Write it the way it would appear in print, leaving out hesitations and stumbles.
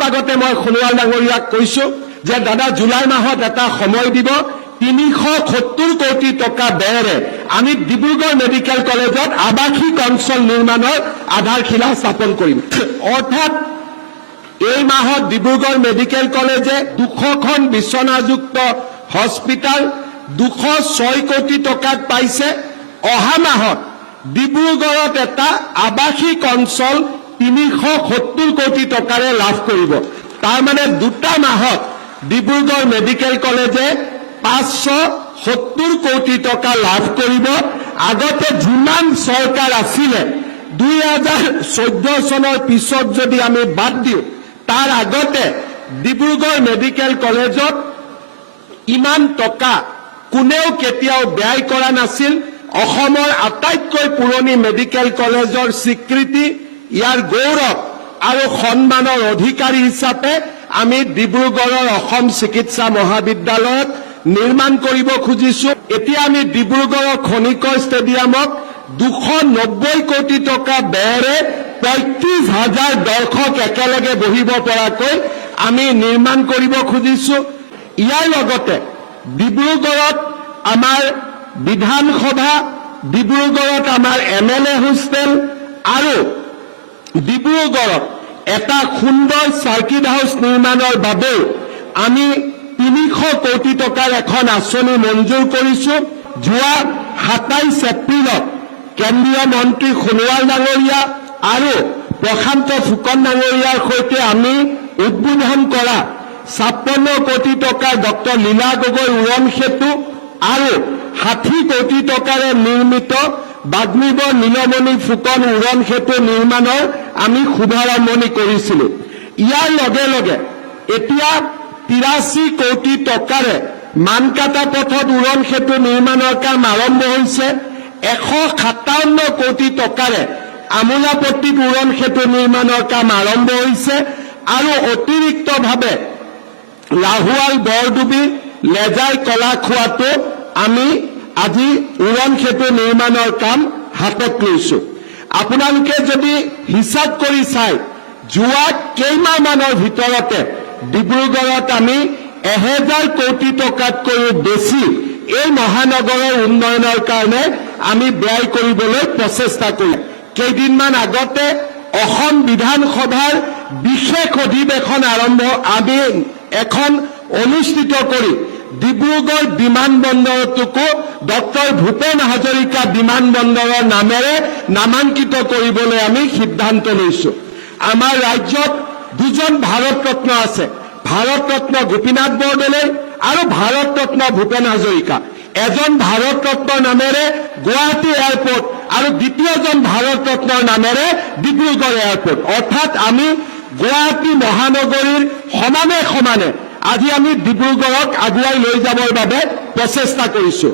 অলপ আগতে মই সোণোৱাল ডাঙৰীয়াক কৈছো যে দাদা জুলাই মাহত এটা সময় দিব 370 কোটি টকা ব্যয়েৰে আমি ডিব্ৰুগড় মেডিকেল কলেজত আৱাসিক অঞ্চল নিৰ্মাণৰ আধাৰশিলা স্থাপন কৰিম। অৰ্থাৎ এই মাহত ডিব্ৰুগড় মেডিকেল কলেজে 200খন বিছনাযুক্ত হস্পিটাল 206 কোটি টকাত পাইছে। অহা মাহত ডিব্ৰুগড়ত এটা আৱাসিক অঞ্চল 370 কোটি টকাৰে লাভ কৰিব। তাৰ মানে দুটা মাহত ডিব্ৰুগড় মেডিকেল কলেজে 570 কোটি টকা লাভ কৰিব। আগতে যিমান চৰকাৰ আছিলে 2014 চনৰ পিছত যদি আমি বাদ দিওঁ তাৰ আগতে ডিব্ৰুগড় মেডিকেল কলেজত ইমান টকা কোনেও কেতিয়াও ব্যয় কৰা নাছিল। অসমৰ আটাইতকৈ পুৰণি মেডিকেল কলেজৰ স্বীকৃতি, ইয়াৰ গৌৰৱ আৰু সন্মানৰ অধিকাৰী হিচাপে আমি ডিব্ৰুগড়ৰ অসম চিকিৎসা মহাবিদ্যালয়ত নিৰ্মাণ কৰিব খুজিছো। এতিয়া আমি ডিব্ৰুগড়ৰ খনিকৰ ষ্টেডিয়ামক 290 কোটি টকা ব্যয়েৰে 35,000 দৰ্শক একেলগে বহিব পৰাকৈ আমি নিৰ্মাণ কৰিব খুজিছো। ইয়াৰ লগতে ডিব্ৰুগড়ত আমাৰ বিধানসভা, ডিব্ৰুগড়ত আমাৰ MLA হোষ্টেল আৰু ডিব্ৰুগড়ত এটা সুন্দৰ চাৰ্কিট হাউচ নিৰ্মাণৰ বাবে আমি 300 কোটি টকাৰ এখন আঁচনি মঞ্জুৰ কৰিছো। যোৱা 27 এপ্ৰিলত কেন্দ্ৰীয় মন্ত্ৰী সোণোৱাল ডাঙৰীয়া আৰু প্ৰশান্ত ফুকন ডাঙৰীয়াৰ সৈতে আমি উদ্বোধন কৰা 56 কোটি টকাৰ ডক্টৰ লীলা গগৈ উৰণ সেতু আৰু 60 কোটি টকাৰে নিৰ্মিত বাগ্মীবৰ নীলমণি ফুকন উৰণ সেতু নিৰ্মাণৰ আমি শুভাৰম্ভণি কৰিছিলো। ইয়াৰ লগে লগে এতিয়া 83 কোটি টকাৰে মানকাটা পথত উৰণ সেতু নিৰ্মাণৰ কাম আৰম্ভ হৈছে। 157 কোটি টকাৰে আমোলাপট্টিত উৰণ সেতু নিৰ্মাণৰ কাম আৰম্ভ হৈছে আৰু অতিৰিক্তভাৱে লাহোৱাল বৰডুবি লেজাই কলাখোৱাটো আমি আজি উৰণ সেতু নিৰ্মাণৰ কাম হাতত লৈছো। আপোনালোকে যদি হিচাপ কৰি চাই যোৱা কেইমাহমানৰ ভিতৰতে ডিব্ৰুগড়ত আমি 1000 কোটি টকাতকৈও বেছি এই মহানগৰৰ উন্নয়নৰ কাৰণে আমি ব্যয় কৰিবলৈ প্ৰচেষ্টা কৰিম। কেইদিনমান আগতে অসম বিধানসভাৰ বিশেষ অধিৱেশন আমি এখন অনুষ্ঠিত কৰি ডিব্ৰুগড় বিমানবন্দৰটোকো ডক্টৰ ভূপেন হাজৰিকা বিমানবন্দৰৰ নামেৰে নামাঙ্কিত কৰিবলৈ আমি সিদ্ধান্ত লৈছো। আমাৰ ৰাজ্যত দুজন ভাৰত ৰত্ন আছে, ভাৰত ৰত্ন গোপীনাথ বৰদলৈ আৰু ভাৰত ৰত্ন ভূপেন হাজৰিকা। এজন ভাৰত ৰত্নৰ নামেৰে গুৱাহাটী এয়াৰপোৰ্ট আৰু দ্বিতীয়জন ভাৰত ৰত্নৰ নামেৰে ডিব্ৰুগড় এয়াৰপোৰ্ট। অৰ্থাৎ আমি গুৱাহাটী মহানগৰীৰ সমানে সমানে আজি আমি ডিব্ৰুগড়ক আগুৱাই লৈ যাবৰ বাবে প্ৰচেষ্টা কৰিছো।